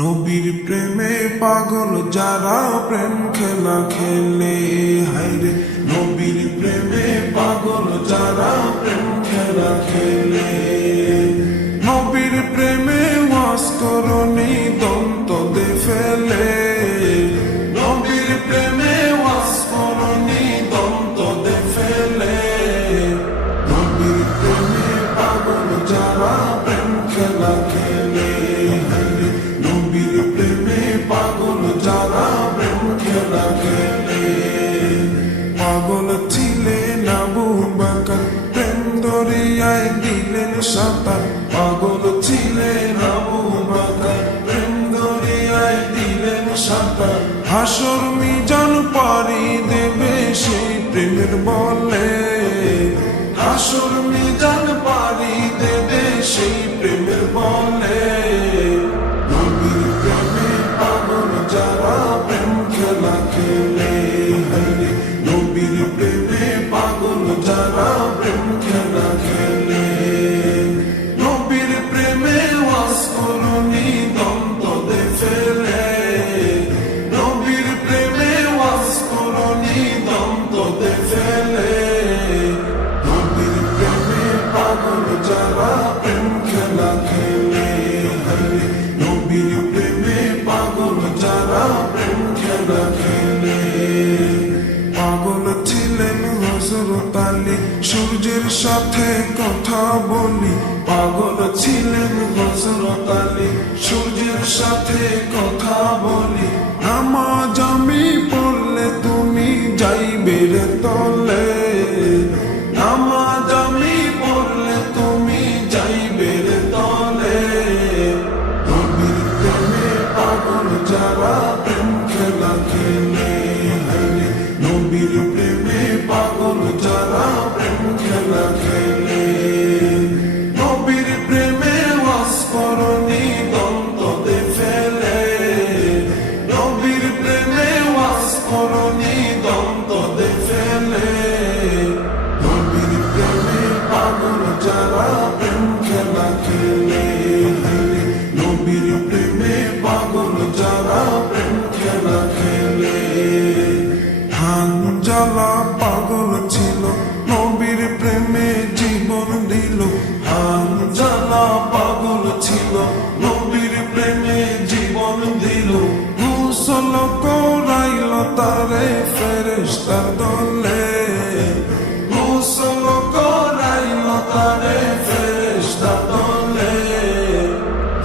নবীর প্রেমে পাগল যারা প্রেম খেলা খেলে, হায়রে নবীর প্রেমে পাগল যারা প্রেম খেলা খেলে। নবীর প্রেমে ওয়াস করনি দন্ত দে ফেলে, নবীর প্রেমে ওয়াস করনি দন্ত দে ফেলে। নবীর প্রেমে পাগল যারা প্রেম খেলা খেলে, নবীর প্রেমে পাগল যারা প্রেম খেলা খেলে। পাগল ছিলেন আবু বকর, প্রেম দরিয়ায় দিলেন সাঁতার। পাগল ছিলেন আবু বকর, প্রেম দরিয়ায় দিলেন সাঁতার। হাসর মিজান পারি দেবে সেই প্রেমের বলে, হাসর মিজান পারি দেবে সেই প্রেমের বলে। নবীর প্রেমে পাগল যারা প্রেম খেলা খেলে, নবীর প্রেমে পাগল যারা প্রেম খেলা খেলে। নবীর প্রেমে ওয়াস করনি দন্ত দে ফেলে, নবীর প্রেমে ওয়াস করনি দন্ত দে ফেলে। নবীর প্রেমে পাগল যারা প্রেম খেলা খেলে, নবীর প্রেমে পাগল যারা প্রেম খেলা খেলে। পাগল ছিলেন হযরত আলী, সূর্যের সাথে কথা বলি। পাগল ছিলেন হযরত আলী, সূর্যের সাথে কথা বলি। নামাজ আমি পড়লে তুমি যাইবে রে তলে, নামাজ আমি পড়লে তুমি যাইবে রে তলে। নবীর প্রেমে পাগল যারা প্রেম খেলা খেলে, নবীর প্রেমে পাগল যারা প্রেম খেলা খেলে। নবীর প্রেমে ওয়াস করনি দন্ত দে ফেলে, নবীর প্রেমে ওয়াস করনি দন্ত দে ফেলে। নবীর প্রেমে পাগল যারা প্রেম খেলা খেলে, নবীর প্রেমে পাগল যারা প্রেম খেলা খেলে। হানজালা পাগল ছিল, নবীর প্রেমে জীবন দিল। হানজালা পাগল ছিল, নবীর প্রেমে জীবন দিল। গোসল করাইল তারে ফেরেশতার দলে, গোসল করাইল তারে ফেরেশতার দলে।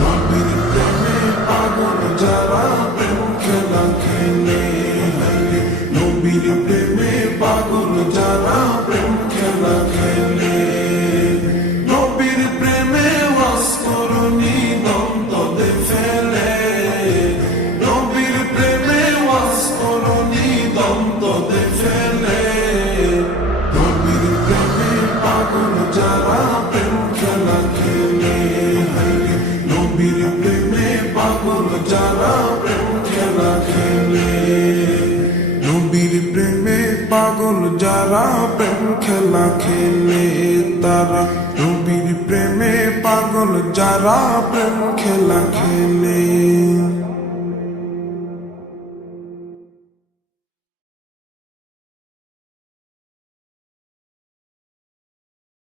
নবীর প্রেমে পাগল যারা প্রেম খেলা খেলে, নবীর প্রেমে পাগল যারা প্রেম খেলা খেলে। নবীর প্রেমে ওয়াস করনি দন্ত দে ফেলে, নবীর প্রেমে ওয়াস করনি দন্ত দে ফেলে। নবীর প্রেমে পাগল যারা প্রেম খেলা খেলে, নবীর প্রেমে পাগল যারা প্রেম খেলা খেলে। নবীর প্রেমে পাগল যারা প্রেম খেলা খেলে, তারা নবীর প্রেমে পাগল যারা প্রেম খেলা খেলে।